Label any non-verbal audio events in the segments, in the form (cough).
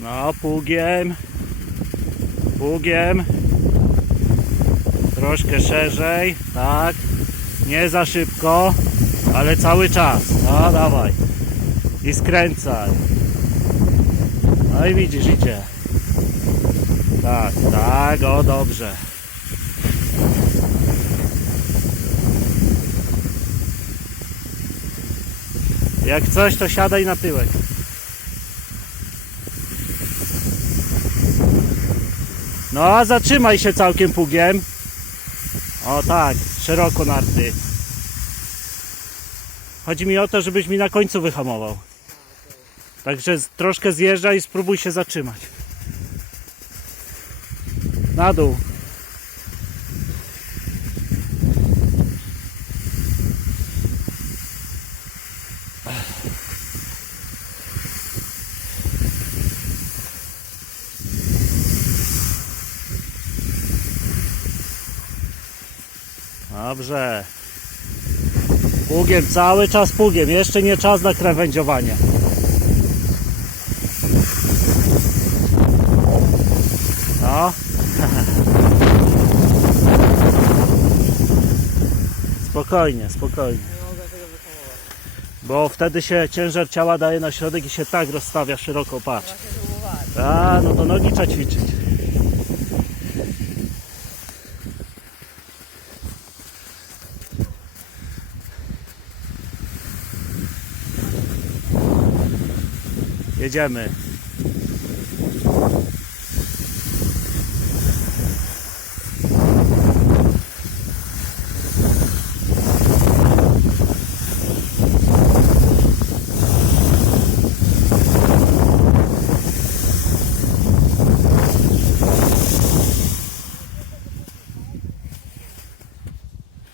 No, pługiem. Pługiem. Troszkę szerzej, tak. Nie za szybko, ale cały czas. No, dawaj. I skręcaj. No i widzisz, idzie. Tak, tak, o dobrze. Jak coś, to siadaj na tyłek. No, a zatrzymaj się całkiem pługiem. O tak, szeroko narty. Chodzi mi o to, żebyś mi na końcu wyhamował. Także troszkę zjeżdżaj i spróbuj się zatrzymać. Na dół. Dobrze. Pługiem, cały czas pługiem. Jeszcze nie czas na krawędziowanie. No. (laughs) Spokojnie, spokojnie. Bo wtedy się ciężar ciała daje na środek i się tak rozstawia szeroko, patrz. A, no to nogi trzeba ćwiczyć. Jedziemy.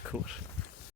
Kurwa.